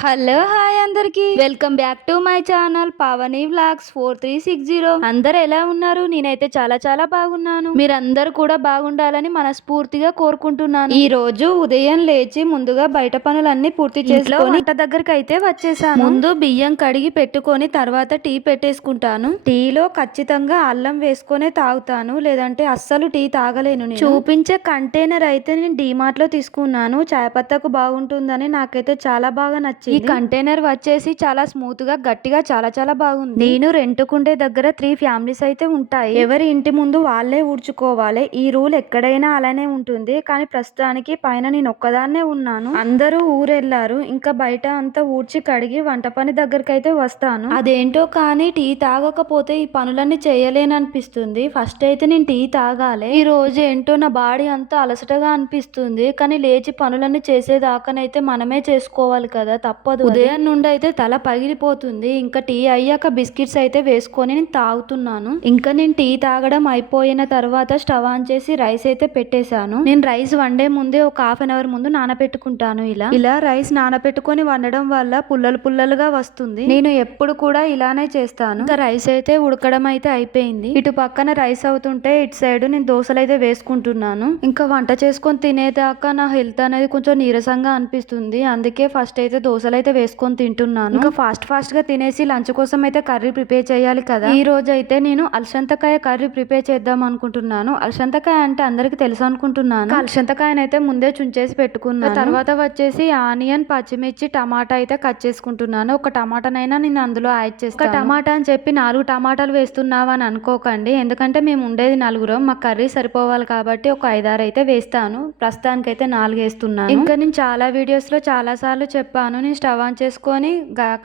Hello hi అందరికి. Welcome back to my channel Pavani vlogs four three six zero. అందరు ఎలా ఉన్నారు? నేనైతే చాలా చాలా బాగున్నాను. మీరందరూ కూడా బాగుండాలని మనస్ఫూర్తిగా కోరుకుంటున్నాను. ఈ రోజు ఉదయం లేచి ముందుగా బయట పనులన్నీ పూర్తి చేసుకొని వంట దగ్గరికి అయితే వచ్చేసాను. ముందు బియ్యం కడిగి పెట్టుకొని తర్వాత టీ పెట్టేసుకుంటాను. టీలో ఖచ్చితంగా అల్లం వేసుకొనే తాగుతాను. లేదంటే అస్సలు టీ తాగలేను. చూపించే కంటైనర్ అయితే నేను డిమార్ట్లో తీసుకున్నాను. చాయ్ పత్తాకు బాగుంటుందని నాకైతే చాలా బాగా నచ్చింది. ఈ కంటైనర్ వచ్చేసి చాలా స్మూత్గా గట్టిగా చాలా చాలా బాగుంది. నేను రెంటుకుండే దగ్గర త్రీ ఫ్యామిలీస్ అయితే ఉంటాయి. ఎవరి ఇంటి ముందు వాళ్ళే ఊడ్చుకోవాలి. ఈ రూల్ ఎక్కడైనా అలానే ఉంటుంది. కానీ ప్రస్తుతానికి పైన నేను ఒక్కదాన్నే ఉన్నాను. అందరూ ఊరెళ్ళారు. ఇంకా బయట అంతా ఊడ్చి కడిగి వంట పని దగ్గరికి అయితే వస్తాను. అదేంటో కానీ టీ తాగకపోతే ఈ పనులన్నీ చేయలేననిపిస్తుంది. ఫస్ట్ అయితే నేను టీ తాగాలి. ఈ రోజు ఏంటో నా బాడీ అంతా అలసటగా అనిపిస్తుంది. కానీ లేచి పనులన్నీ చేసేదాకానైతే మనమే చేసుకోవాలి కదా తప్పదు ఉదయం నుండి అయితే తల పగిలిపోతుంది. ఇంకా టీ అయ్యాక బిస్కెట్స్ అయితే వేసుకొని నేను తాగుతున్నాను. ఇంకా నేను టీ తాగడం అయిపోయిన తర్వాత స్టవ్ ఆన్ చేసి రైస్ అయితే పెట్టేశాను. నేను రైస్ వండే ముందే ఒక హాఫ్ అన్ అవర్ ముందు నానబెట్టుకుంటాను ఇలా. ఇలా రైస్ నానబెట్టుకొని వండడం వల్ల పుల్లలు పుల్లలుగా వస్తుంది. నేను ఎప్పుడు కూడా ఇలానే చేస్తాను. ఇంకా రైస్ అయితే ఉడకడం అయితే అయిపోయింది. ఇటు పక్కన రైస్ అవుతుంటే ఇటు సైడ్ నేను దోశలు అయితే వేసుకుంటున్నాను. ఇంకా వంట చేసుకొని తినేదాకా నా హెల్త్ అనేది కొంచెం నీరసంగా అనిపిస్తుంది. అందుకే ఫస్ట్ అయితే దోశలు అయితే వేసుకొని తింటున్నాను. ఇంకా ఫాస్ట్ ఫాస్ట్గా తినేసి లంచ్ కోసం అయితే కర్రీ ప్రిపేర్ చేయాలి కదా? ఈ రోజు అయితే నేను అలసంతకాయ కర్రీ ప్రిపేర్ చేద్దాం అనుకుంటున్నాను. అలసంతకాయ అంటే అందరికి తెలుసు అనుకుంటున్నాను. అలసంతకాయనైతే ముందే చుంచేసి పెట్టుకున్నాను. తర్వాత వచ్చేసి ఆనియన్ పచ్చిమిర్చి టమాటా అయితే కట్ చేసుకుంటున్నాను. ఒక టమాటానైనా నేను అందులో యాడ్ చేస్తాను. టమాటా అని చెప్పి నాలుగు టమాటాలు వేస్తున్నావా అని అనుకోకండి. ఎందుకంటే మేము ఉండేది నలుగురం. మా కర్రీ సరిపోవాలి కాబట్టి ఒక ఐదారు అయితే వేస్తాను. ప్రస్తుతానికి అయితే నాలుగు వేస్తున్నాను. ఇంకా నేను చాలా వీడియోస్లో చాలా సార్లు చెప్పాను. నేను స్టవ్ ఆన్ చేసుకొని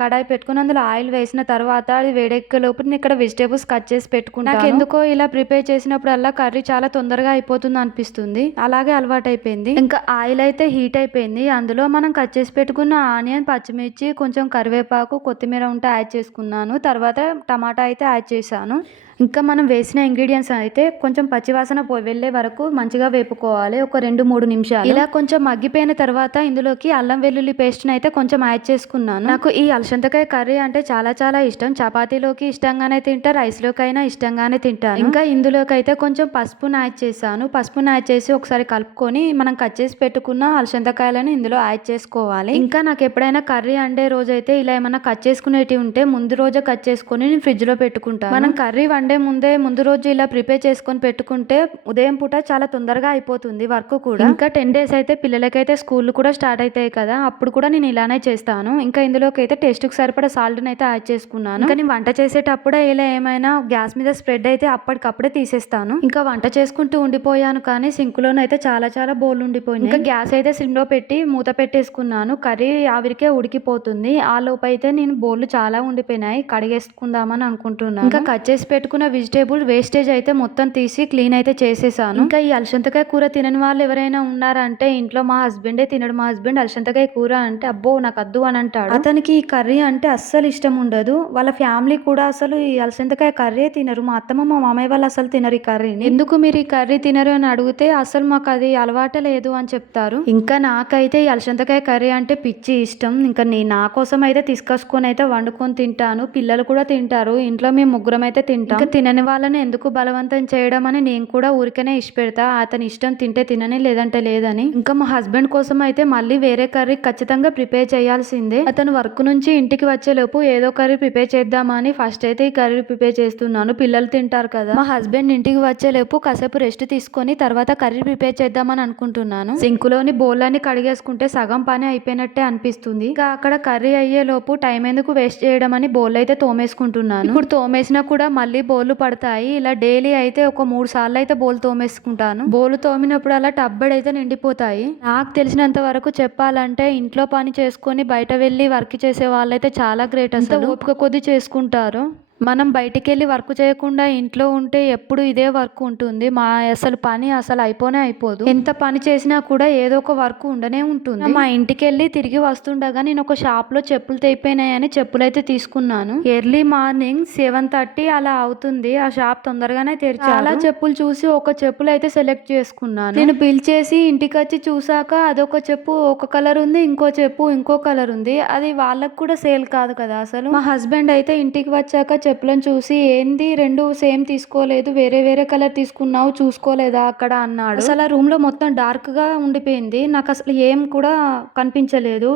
కడాయి పెట్టుకుని అందులో ఆయిల్ వేసిన తర్వాత అది వేడెక్కే లోపు నేను ఇక్కడ వెజిటేబుల్స్ కట్ చేసి పెట్టుకుంటాను. నాకు ఎందుకో ఇలా ప్రిపేర్ చేసినప్పుడల్లా కర్రీ చాలా తొందరగా అయిపోతుంది అనిపిస్తుంది. అలాగే అలవాటు అయిపోయింది ఇంకా ఆయిల్ అయితే హీట్ అయిపోయింది. అందులో మనం కట్ చేసి పెట్టుకున్న ఆనియన్ పచ్చిమిర్చి కొంచెం కరివేపాకు కొత్తిమీర ఉంటే యాడ్ చేసుకున్నాను. తర్వాత టమాటా అయితే యాడ్ చేశాను. ఇంకా మనం వేసిన ఇంగ్రీడియంట్స్ అయితే కొంచెం పచ్చివాసన పో వెళ్ళే వరకు మంచిగా వేపుకోవాలి. ఒక రెండు మూడు నిమిషాలు. ఇలా కొంచెం మగ్గిపోయిన తర్వాత ఇందులోకి అల్లం వెల్లుల్లి పేస్ట్ అయితే కొంచెం యాడ్ చేసుకున్నాను. నాకు ఈ అలసందకాయ కర్రీ అంటే చాలా చాలా ఇష్టం. చపాతీలోకి ఇష్టంగానే తింటా రైస్ అయినా ఇష్టంగానే తింటాను. ఇంకా ఇందులోకి అయితే కొంచెం పసుపును యాడ్ చేశాను. పసుపును యాడ్ చేసి ఒకసారి కలుపుకొని మనం కట్ చేసి పెట్టుకున్న అలసందకాయలను ఇందులో యాడ్ చేసుకోవాలి. ఇంకా నాకు ఎప్పుడైనా కర్రీ అండే రోజు అయితే ఇలా ఏమైనా కట్ చేసుకునేటివి ఉంటే ముందు రోజే కట్ చేసుకొని నేను ఫ్రిడ్జ్లో పెట్టుకుంటాను. మనం కర్రీ వండే ముందే ముందు రోజు ఇలా ప్రిపేర్ చేసుకొని పెట్టుకుంటే ఉదయం పూట చాలా తొందరగా అయిపోతుంది వర్క్ కూడా. ఇంకా టెన్ డేస్ అయితే పిల్లలకైతే స్కూల్ కూడా స్టార్ట్ అవుతాయి కదా. అప్పుడు కూడా నేను ఇలానే చేస్తాను. ఇంకా ఇందులోకి అయితే టేస్ట్కి సరిపడా సాల్ట్ అయితే యాడ్ చేసుకున్నాను. ఇంకా నేను వంట చేసేటప్పుడే ఇలా ఏమైనా గ్యాస్ మీద స్ప్రెడ్ అయితే అప్పటికప్పుడే తీసేస్తాను. ఇంకా వంట చేసుకుంటూ ఉండిపోయాను కానీ సింక్ లోనైతే చాలా చాలా బోల్ ఉండిపోయింది ఇంకా గ్యాస్ అయితే సిమ్లో పెట్టి మూత పెట్టేసుకున్నాను. కర్రీ ఆవిరికే ఉడికిపోతుంది. ఆ లోపు అయితే నేను బోర్లు చాలా ఉండిపోయినాయి. కడిగేసుకుందామని అనుకుంటున్నాను. ఇంకా కట్ చేసి పెట్టుకు పెట్టుకున్న వెజిటేబుల్ వేస్టేజ్ అయితే మొత్తం తీసి క్లీన్ అయితే చేసేసాను. ఇంకా ఈ అలసంతకాయ కూర తినని వాళ్ళు ఎవరైనా ఉన్నారంటే ఇంట్లో మా హస్బెండే తినడు. మా హస్బెండ్ అలసంతకాయ కూర అంటే అబ్బో నాకు అద్దు అని అంటాడు. అతనికి ఈ కర్రీ అంటే అస్సలు ఇష్టం ఉండదు. వాళ్ళ ఫ్యామిలీ కూడా అసలు ఈ అలసంతకాయ కర్రీ తినరు. మా అత్తమ్మ మా మామయ్య వాళ్ళు అసలు తినరు ఈ కర్రీని. ఎందుకు మీరు ఈ కర్రీ తినరు అని అడిగితే అసలు మాకు అది అలవాటే లేదు అని చెప్తారు. ఇంకా నాకైతే ఈ అలసంతకాయ కర్రీ అంటే పిచ్చి ఇష్టం. ఇంకా నీ నా కోసం అయితే తీసుకొచ్చుకొని అయితే వండుకొని తింటాను. పిల్లలు కూడా తింటారు. ఇంట్లో మేము ముగ్గురం అయితే తింటాం. ఇంకా తినని వాళ్ళని ఎందుకు బలవంతం చేయడం అని నేను కూడా ఊరికనే ఇష్టపెడతా. అతని ఇష్టం తింటే తినని లేదంటే లేదని. ఇంకా మా హస్బెండ్ కోసం అయితే మళ్ళీ వేరే కర్రీ ఖచ్చితంగా ప్రిపేర్ చేయాల్సిందే. అతను వర్క్ నుంచి ఇంటికి వచ్చేలోపు ఏదో కర్రీ ప్రిపేర్ చేద్దామని ఫస్ట్ అయితే ఈ కర్రీ ప్రిపేర్ చేస్తున్నాను. పిల్లలు తింటారు కదా. మా హస్బెండ్ ఇంటికి వచ్చేలోపు కాసేపు రెస్ట్ తీసుకొని తర్వాత కర్రీ ప్రిపేర్ చేద్దామని అనుకుంటున్నాను. సింకులోని బోళ్ళని కడిగేసుకుంటే సగం పని అయిపోయినట్టే అనిపిస్తుంది. ఇంకా అక్కడ కర్రీ అయ్యే లోపు టైం ఎందుకు వేస్ట్ చేయడం అని బోల్ అయితే తోమేసుకుంటున్నాను. ఇప్పుడు తోమేసినా కూడా మళ్ళీ బోర్లు పడతాయి. ఇలా డైలీ అయితే ఒక మూడు సార్లు అయితే బోల్ తోమేసుకుంటాను. బోలు తోమినప్పుడు అలా టబ్బెడ్ అయితే నిండిపోతాయి. నాకు తెలిసినంత వరకు చెప్పాలంటే ఇంట్లో పని చేసుకొని బయట వెళ్ళి వర్క్ చేసే వాళ్ళైతే చాలా గ్రేట్ అసలు. ఓపిక కొద్ది చేసుకుంటారు. మనం బయటికి వెళ్ళి వర్క్ చేయకుండా ఇంట్లో ఉంటే ఎప్పుడు ఇదే వర్క్ ఉంటుంది. మా అసలు పని అసలు అయిపోనే అయిపోదు. ఎంత పని చేసినా కూడా ఏదో ఒక వర్క్ ఉండనే ఉంటుంది. మా ఇంటికి వెళ్ళి తిరిగి వస్తుండగా నేను ఒక షాప్లో చెప్పులు తెగిపోయినాయని చెప్పులు అయితే తీసుకున్నాను. ఎర్లీ మార్నింగ్ సెవెన్ థర్టీ అలా అవుతుంది. ఆ షాప్ తొందరగానే తెరిచి చాలా చెప్పులు చూసి ఒక చెప్పులు అయితే సెలెక్ట్ చేసుకున్నాను. నేను బిల్ చేసి ఇంటికి వచ్చి చూసాక అదొక చెప్పు ఒక కలర్ ఉంది ఇంకో చెప్పు ఇంకో కలర్ ఉంది. అది వాళ్ళకు కూడా సేల్ కాదు కదా అసలు. మా హస్బెండ్ అయితే ఇంటికి వచ్చాక చెప్పులను చూసి ఏంది రెండు సేమ్ తీసుకోలేదు వేరే వేరే కలర్ తీసుకున్నావు చూసుకోలేదా అక్కడ? అన్నాడు. అసలు ఆ రూమ్లో మొత్తం డార్క్గా ఉండిపోయింది. నాకు అసలు ఏం కూడా కనిపించలేదు.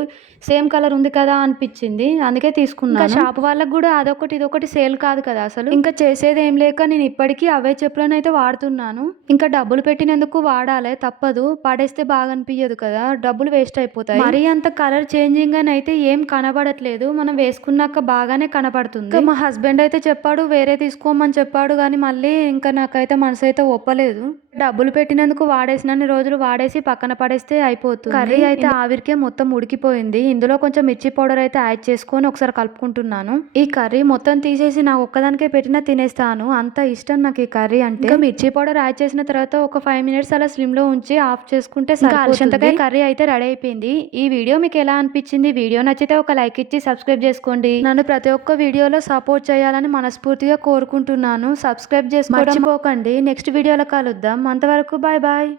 సేమ్ కలర్ ఉంది కదా అనిపించింది. అందుకే తీసుకున్నాను. షాప్ వాళ్ళకి కూడా అదొకటి ఇదొకటి సేల్ కాదు కదా అసలు. ఇంకా చేసేది ఏం లేక నేను ఇప్పటికీ అవే చెప్పులను అయితే వాడుతున్నాను. ఇంకా డబ్బులు పెట్టినందుకు వాడాలి తప్పదు. పడేస్తే బాగా అనిపించదు కదా. డబ్బులు వేస్ట్ అయిపోతాయి. మరీ అంత కలర్ చేంజింగ్ అని అయితే ఏం కనబడట్లేదు. మనం వేసుకున్నాక బాగానే కనబడుతుంది. మా హస్బెండ్ అయితే చెప్పాడు వేరే తీసుకోమని చెప్పాడు కానీ మళ్ళీ ఇంకా నాకైతే మనసు అయితే ఒప్పలేదు. డబ్బులు పెట్టినందుకు వాడేసినన్ని రోజులు వాడేసి పక్కన పడేస్తే అయిపోతుంది. కర్రీ అయితే ఆవిరికే మొత్తం ఉడికిపోయింది. ఇందులో కొంచెం మిర్చి పౌడర్ అయితే యాడ్ చేసుకొని ఒకసారి కలుపుకుంటున్నాను. ఈ కర్రీ మొత్తం తీసేసి నా ఒక్కదానికే పెట్టినా తినేస్తాను. అంత ఇష్టం నాకు ఈ కర్రీ అంటే. మిర్చి పౌడర్ యాడ్ చేసిన తర్వాత ఒక ఫైవ్ మినిట్స్ అలా స్లిమ్లో ఉంచి ఆఫ్ చేసుకుంటే అలసంతకాయ కర్రీ అయితే రెడీ అయిపోయింది. ఈ వీడియో మీకు ఎలా అనిపించింది? వీడియో నచ్చితే ఒక లైక్ ఇచ్చి సబ్స్క్రైబ్ చేసుకోండి. నన్ను ప్రతి ఒక్క వీడియోలో సపోర్ట్ చేయాలని మనస్ఫూర్తిగా కోరుకుంటున్నాను. సబ్స్క్రైబ్ చేసుకోవడం మర్చిపోకండి. నెక్స్ట్ వీడియోలో కలుద్దాం. అంతవరకు బాయ్ బాయ్